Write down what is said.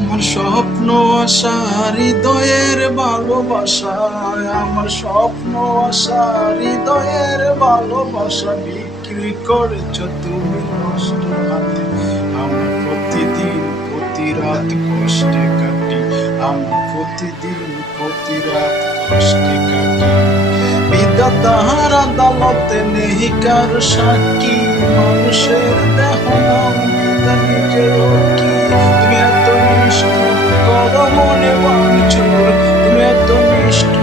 আমার স্বপ্ন আশা হৃদয়ের ভালোবাসায়, আমার স্বপ্ন আশা হৃদয়ের ভালোবাসা বিক্রি করেছ তুমি নষ্ট হাতে। আমার প্রতিদিন প্রতি রাত কষ্টে কাটি, আমার প্রতিদিন প্রতি রাত কষ্টে কাটি। বিধাতার আদালতে নেই কার সাক্ষী, মানুষের দেহ নাম বিধা নিজের কি। তুমি এত নিষ্ঠুর, করো মনে ভাঙচুর, তুমি এত নিষ্ঠুর,